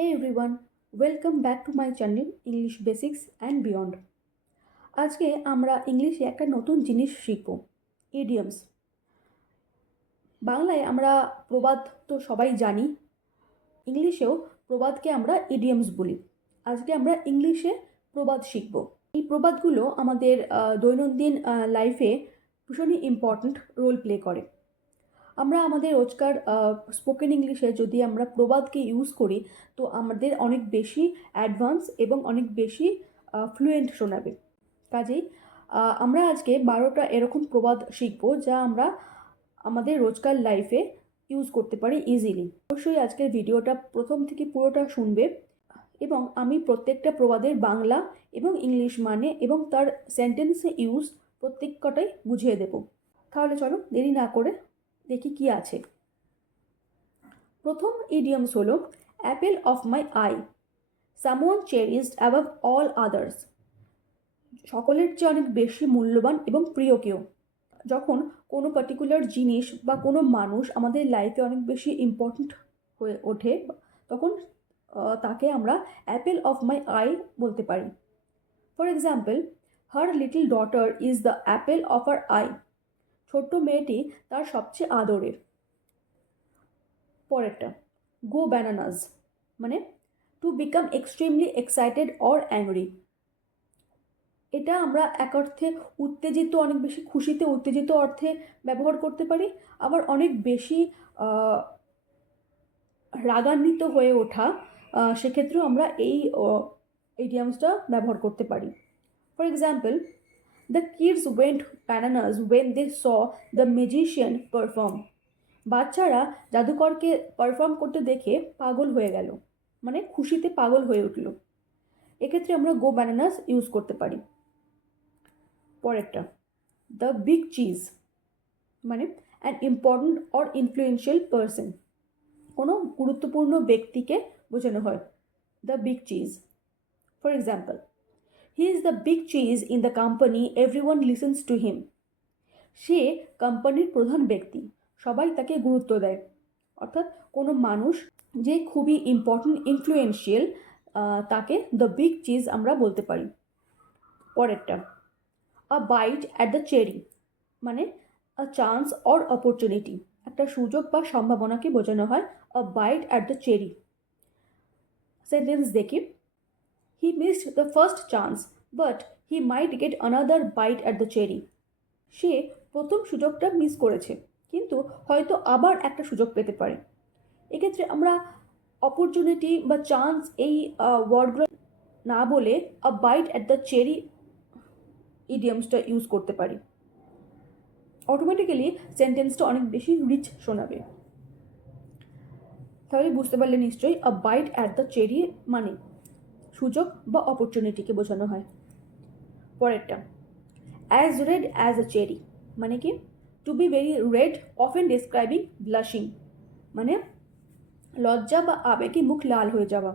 Hey everyone, welcome back to my channel English Basics and Beyond. আজকে আমরা ইংলিশে একটা নতুন জিনিস শিখব, ইডিয়মস। বাংলায় আমরা প্রবাদ তো সবাই জানি, ইংলিশেও প্রবাদকে আমরা ইডিয়মস বলি। আজকে আমরা ইংলিশে প্রবাদ শিখব। এই প্রবাদগুলো আমাদের দৈনন্দিন লাইফে ভীষণই ইম্পর্ট্যান্ট রোল প্লে করে। আমরা আমাদের রোজকার স্পোকেন ইংলিশে যদি আমরা প্রবাদকে ইউজ করি তো আমাদের অনেক বেশি অ্যাডভান্স এবং অনেক বেশি ফ্লুয়েন্ট শোনাবে। কাজেই আমরা আজকে 12টা এরকম প্রবাদ শিখবো যা আমরা আমাদের রোজকার লাইফে ইউজ করতে পারি ইজিলি। অবশ্যই আজকের ভিডিওটা প্রথম থেকে পুরোটা শুনবে এবং আমি প্রত্যেকটা প্রবাদের বাংলা এবং ইংলিশ মানে এবং তার সেন্টেন্সে ইউজ প্রত্যেক কটাই বুঝিয়ে দেব। তাহলে চলো দেরি না করে দেখি কি আছে। প্রথম ইডিয়মস হলো Apple of my I, someone cherished above all others. সকলের চেয়ে অনেক বেশি মূল্যবান এবং প্রিয় কেউ। যখন কোনো পার্টিকুলার জিনিস বা কোনো মানুষ আমাদের লাইফে অনেক বেশি ইম্পর্ট্যান্ট হয়ে ওঠে তখন তাকে আমরা অ্যাপেল অফ মাই আই বলতে পারি। For example, her little daughter is the apple of her eye. ছোট্ট মেয়েটি তার সবচেয়ে আদরের। পরেরটা, গো ব্যানানাস, মানে to become extremely excited or angry. এটা আমরা এক অর্থে উত্তেজিত, অনেক বেশি খুশিতে উত্তেজিত অর্থে ব্যবহার করতে পারি, আবার অনেক বেশি রাগান্বিত হয়ে ওঠা সেক্ষেত্রেও আমরা এই ইডিয়মসটা ব্যবহার করতে পারি। For example, the kids went bananas when they saw the magician perform. বাচ্চারা জাদুকরকে পারফর্ম করতে দেখে পাগল হয়ে গেল, মানে খুশিতে পাগল হয়ে উঠল। এক্ষেত্রে আমরা গো ব্যানানাস ইউজ করতে পারি। পরেরটা, দ্য বিগ চিজ, মানে an important or influential person. কোনো গুরুত্বপূর্ণ ব্যক্তিকে বোঝানো হয়, the big cheese. For example, he is the big cheese in the company, everyone listens to him. সে কোম্পানির প্রধান ব্যক্তি, সবাই তাকে গুরুত্ব দেয়। অর্থাৎ কোনো মানুষ যে খুবই ইম্পর্ট্যান্ট, ইনফ্লুয়েন্সিয়াল, তাকে দ্য বিগ চিজ আমরা বলতে পারি। পরেরটা, আ বাইট অ্যাট দ্য চেরি, মানে আ চান্স অর অপরচুনিটি। একটা সুযোগ বা সম্ভাবনাকে বোঝানো হয় a bite at the cherry. Sentence দেখি, he missed the first chance but he might get another bite at the cherry. সে প্রথম সুযোগটা মিস করেছে, কিন্তু হয়তো আবার একটা সুযোগ পেতে পারে। এক্ষেত্রে আমরা অপরচুনিটি বা চান্স এই ওয়ার্ডগুলো না বলে a bite at the cherry ইডিয়মসটা ইউজ করতে পারি। অটোমেটিক্যালি সেন্টেন্সটা অনেক বেশি রিচ শোনাবে। তাহলে বুঝতে পারলে নিশ্চয়ই a bite at the cherry মানে সুযোগ বা অপরচুনিটিকে বোঝানো হয়। পরেরটা, as red as a cherry, মানে কি to be very red, often describing blushing, মানে লজ্জা বা আবেগে মুখ লাল হয়ে যাওয়া।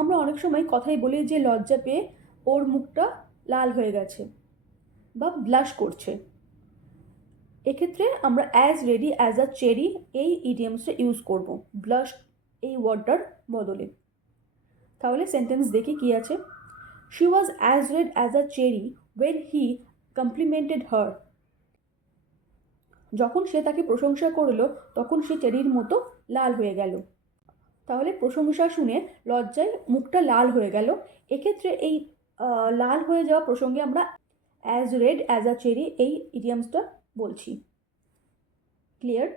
আমরা অনেক সময় কথাই বলি যে লজ্জা পেয়ে ওর মুখটা লাল হয়ে গেছে বা ব্লাশ করছে। এক্ষেত্রে আমরা as ready as a cherry এই ইডিয়মসটা ইউজ করব ব্লাশ এই ওয়ার্ডটার বদলে। তাহলে সেন্টেন্স দেখি কি আছে। She was as red as a cherry when he complimented her. যখন সে তাকে প্রশংসা করলো তখন সে চেরির মতো লাল হয়ে গেল। তাহলে প্রশংসা শুনে লজ্জায় মুখটা লাল হয়ে গেল। এক্ষেত্রে এই লাল হয়ে যাওয়া প্রসঙ্গে আমরা as red as a cherry এই ইডিয়মসটা বলছি। Clear?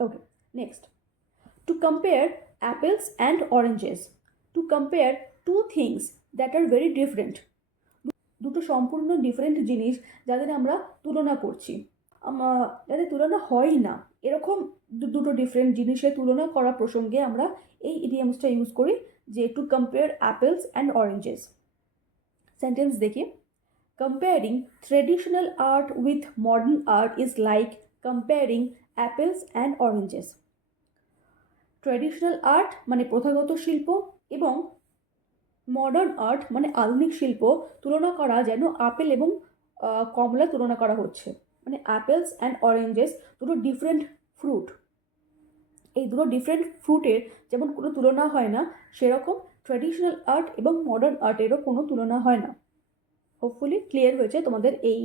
Okay, next, two compare apples and oranges. To compare to things that are very different. দুটো সম্পূর্ণ ডিফারেন্ট জিনিস যাদের আমরা তুলনা করছি, যাদের তুলনা হয় না, এরকম দুটো ডিফারেন্ট জিনিসের তুলনা করা প্রসঙ্গে আমরা এই ইডিয়মসটা ইউজ করি যে to compare apples and oranges. Sentence দেখি, comparing traditional art with modern art is like comparing apples and oranges. Traditional art মানে প্রথাগত শিল্প এবং মডার্ন আর্ট মানে আধুনিক শিল্প তুলনা করা যেন আপেল এবং কমলা তুলনা করা হচ্ছে, মানে অ্যাপেলস অ্যান্ড অরেঞ্জেস দুটো ডিফারেন্ট ফ্রুট। এই দুটো ডিফারেন্ট ফ্রুটের যেমন কোনো তুলনা হয় না, সেরকম ট্র্যাডিশনাল আর্ট এবং মডার্ন আর্টেরও কোনো তুলনা হয় না। হোপফুলি ক্লিয়ার হয়েছে তোমাদের এই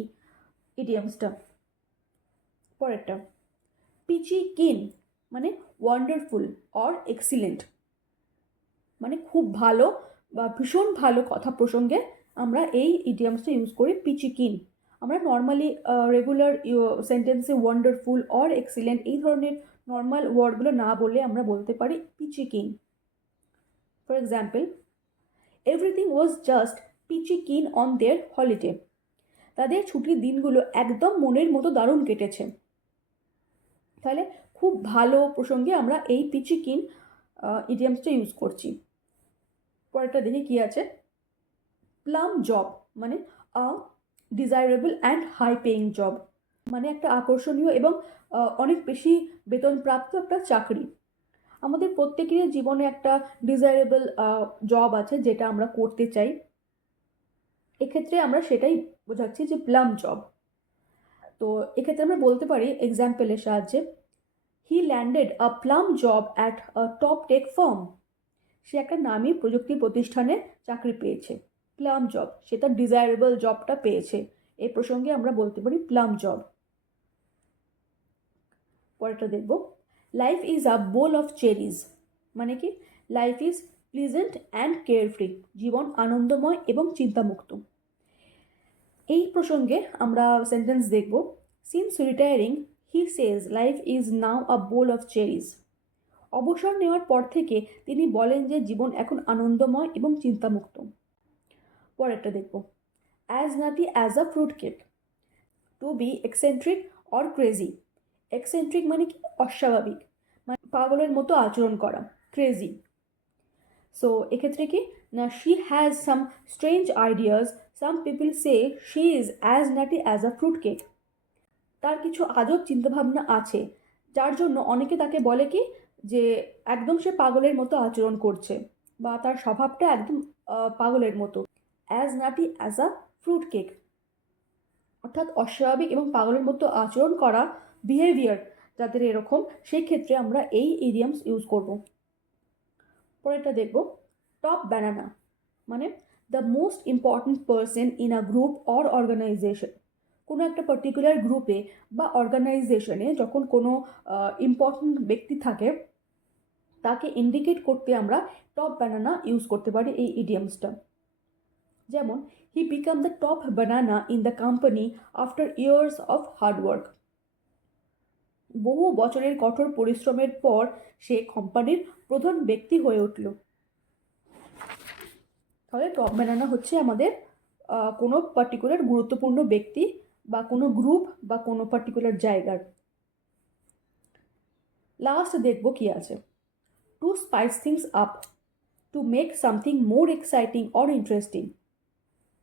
ইডিয়ামসটা। পরেরটা, পিচি কিন মানে ওয়ান্ডারফুল অর এক্সিলেন্ট, মানে খুব ভালো বা ভীষণ ভালো কথা প্রসঙ্গে আমরা এই ইডিয়ামসটা ইউজ করি, পিচি কিন। আমরা নর্মালি রেগুলার সেন্টেন্সে ওয়ান্ডারফুল অর এক্সিলেন্ট এই ধরনের নর্মাল ওয়ার্ডগুলো না বলে আমরা বলতে পারি peachy keen. For example, everything was just peachy keen on their holiday, তাদের ছুটির দিনগুলো একদম মনের মতো দারুণ কেটেছে। তাহলে খুব ভালো প্রসঙ্গে আমরা এই পিচি কিন ইডিয়ামসটা ইউজ করছি। পরেরটা দেখি কি আছে, প্লাম জব মানে a desirable and high paying job, মানে একটা আকর্ষণীয় এবং অনেক বেশি বেতনপ্রাপ্ত একটা চাকরি। আমাদের প্রত্যেকেরই জীবনে একটা ডিজায়ারেবল জব আছে যেটা আমরা করতে চাই, এক্ষেত্রে আমরা সেটাই বোঝাচ্ছি যে প্লাম জব। তো এক্ষেত্রে আমরা বলতে পারি এক্সাম্পলের সাহায্যে, he landed a plum job at a top tech firm, সে একটা নামী প্রযুক্তি প্রতিষ্ঠানে চাকরি পেয়েছে। প্লাম জব, সে তার ডিজায়ারেবল জবটা পেয়েছে, এই প্রসঙ্গে আমরা বলতে পারি প্লাম জব। পরেরটা দেখব, life is a bowl of cherries, মানে কি life is pleasant and carefree, জীবন আনন্দময় এবং চিন্তামুক্ত। এই প্রসঙ্গে আমরা সেন্টেন্স দেখব, since retiring he says life is now a bowl of cherries, অবসর নেওয়ার পর থেকে তিনি বলেন যে জীবন এখন আনন্দময় এবং চিন্তামুক্ত। পরেরটা দেখব, as nutty as a fruit cake, to be eccentric or crazy, eccentric মানে কি অস্বাভাবিক, মানে পাগলের মতো আচরণ করা, ক্রেজি। সো এক্ষেত্রে কি না, she has some strange ideas, some people say she is as nutty as a fruit cake, তার কিছু আজব চিন্তাভাবনা আছে যার জন্য অনেকে তাকে বলে কি যে একদম সে পাগলের মতো আচরণ করছে বা তার স্বভাবটা একদম পাগলের মতো। As nutty as a fruit cake, অর্থাৎ অস্বাভাবিক এবং পাগলের মতো আচরণ করা বিহেভিয়ার যাদের এরকম, সেই ক্ষেত্রে আমরা এই ইডিয়ামস ইউজ করব। পরেরটা দেখব, টপ ব্যানানা মানে the most important person in a group or organisation, কোনো একটা পার্টিকুলার গ্রুপে বা অর্গানাইজেশনে যখন কোনো ইম্পর্ট্যান্ট ব্যক্তি থাকে তাকে ইন্ডিকেট করতে আমরা টপ ব্যানানা ইউজ করতে পারি এই ইডিয়ামসটা। যেমন, he became the top banana in the company after years of hard work, বহু বছরের কঠোর পরিশ্রমের পর সে কোম্পানির প্রধান ব্যক্তি হয়ে উঠল। তাহলে টপ ব্যানানা হচ্ছে আমাদের কোনো পার্টিকুলার গুরুত্বপূর্ণ ব্যক্তি বা কোনো গ্রুপ বা কোনো পার্টিকুলার জায়গার। লাস্ট দেখব কি আছে, to spice things up, to make something more exciting or interesting,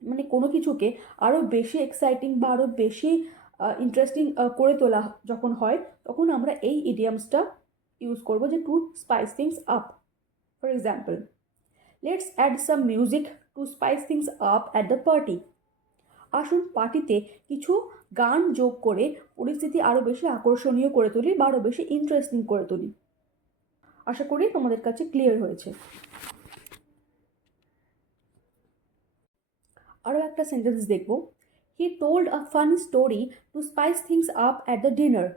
মানে কোনো কিছুকে আরও বেশি এক্সাইটিং বা আরও বেশি ইন্টারেস্টিং করে তোলা যখন হয় তখন আমরা এই ইডিয়ামসটা ইউজ করব, যে to spice things up. For example, let's add some music to spice things up at the party, আসুন পার্টিতে কিছু গান যোগ করে পরিস্থিতি আরও বেশি আকর্ষণীয় করে তুলি বা আরও বেশি ইন্টারেস্টিং করে তুলি। আশা করি তোমাদের কাছে ক্লিয়ার হয়েছে। আরও একটা সেন্টেন্স দেখব, he told a funny story to spice things up at the dinner,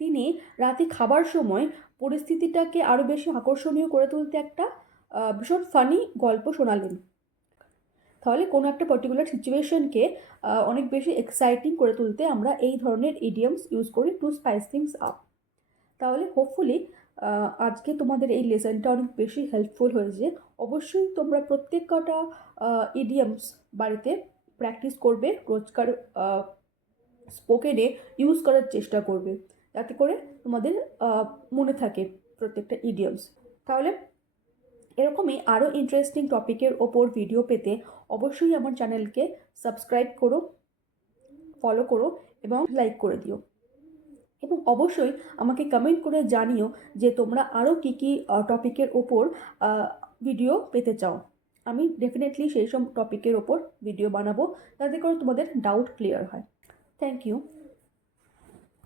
তিনি রাতে খাবার সময় পরিস্থিতিটাকে আরও বেশি আকর্ষণীয় করে তুলতে একটা ভীষণ ফানি গল্প শোনালেন। তাহলে কোনো একটা পার্টিকুলার সিচুয়েশনকে অনেক বেশি এক্সাইটিং করে তুলতে আমরা এই ধরনের ইডিয়ামস ইউজ করি, টু স্পাইস থিংস আপ। তাহলে হোপফুলি আজকে তোমাদের এই লেসনটা অনেক বেশি হেল্পফুল হয়েছে। অবশ্যই তোমরা প্রত্যেক কটা ইডিয়ামস বাড়িতে প্র্যাকটিস করবে, রোজকার স্পোকেনে ইউজ করার চেষ্টা করবে, যাতে করে তোমাদের মনে থাকে প্রত্যেকটা ইডিয়ামস। তাহলে এরকমই আরও ইন্টারেস্টিং টপিকের ওপর ভিডিও পেতে অবশ্যই আমার চ্যানেলকে সাবস্ক্রাইব করো, ফলো করো এবং লাইক করে দিও। এবং অবশ্যই আমাকে কমেন্ট করে জানিও যে তোমরা আরও কী কী টপিকের ওপর ভিডিও পেতে চাও। আমি ডেফিনেটলি সেই সব টপিকের ওপর ভিডিও বানাবো যাতে করে তোমাদের ডাউট ক্লিয়ার হয়। Thank you.